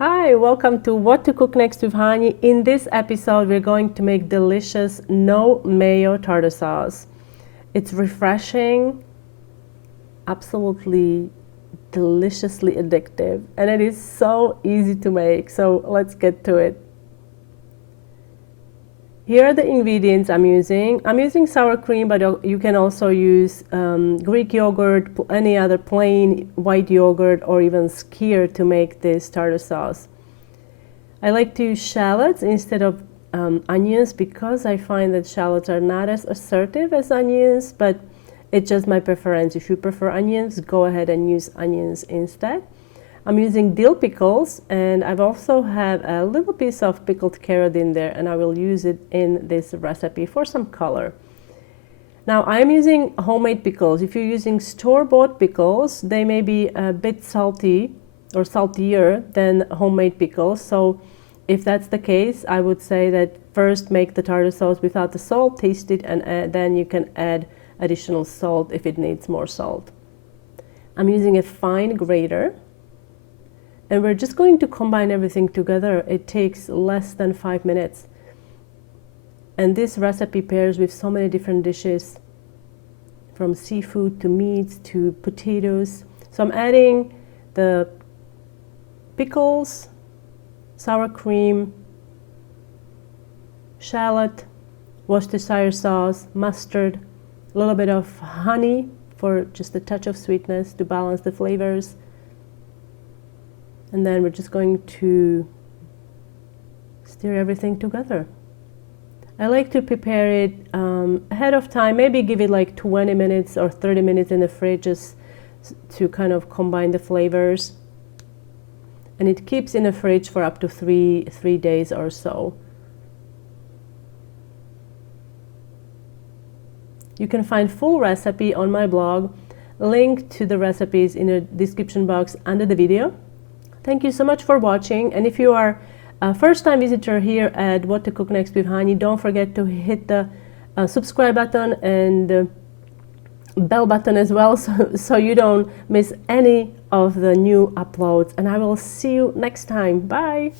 Hi, welcome to What to Cook Next with Hani. In this episode, we're going to make delicious no-mayo tartar sauce. It's refreshing, absolutely deliciously addictive, and it is so easy to make. So let's get to it. Here are the ingredients I'm using. I'm using sour cream, but you can also use Greek yogurt, any other plain white yogurt, or even skyr to make this tartar sauce. I like to use shallots instead of onions because I find that shallots are not as assertive as onions, but it's just my preference. If you prefer onions, go ahead and use onions instead. I'm using dill pickles, and I've also had a little piece of pickled carrot in there, and I will use it in this recipe for some color. Now I'm using homemade pickles. If you're using store-bought pickles, they may be a bit salty or saltier than homemade pickles. So if that's the case, I would say that first make the tartar sauce without the salt, taste it, and then you can add additional salt if it needs more salt. I'm using a fine grater. And we're just going to combine everything together. It takes less than 5 minutes. And this recipe pairs with so many different dishes, from seafood to meats to potatoes. So I'm adding the pickles, sour cream, shallot, Worcestershire sauce, mustard, a little bit of honey for just a touch of sweetness to balance the flavors. And then we're just going to stir everything together. I like to prepare it ahead of time, maybe give it like 20 minutes or 30 minutes in the fridge just to kind of combine the flavors. And it keeps in the fridge for up to three days or so. You can find full recipe on my blog. Link to the recipes in the description box under the video. Thank you so much for watching, and if you are a first-time visitor here at What to Cook Next with Hani, don't forget to hit the subscribe button and the bell button as well, so you don't miss any of the new uploads, and I will see you next time. Bye!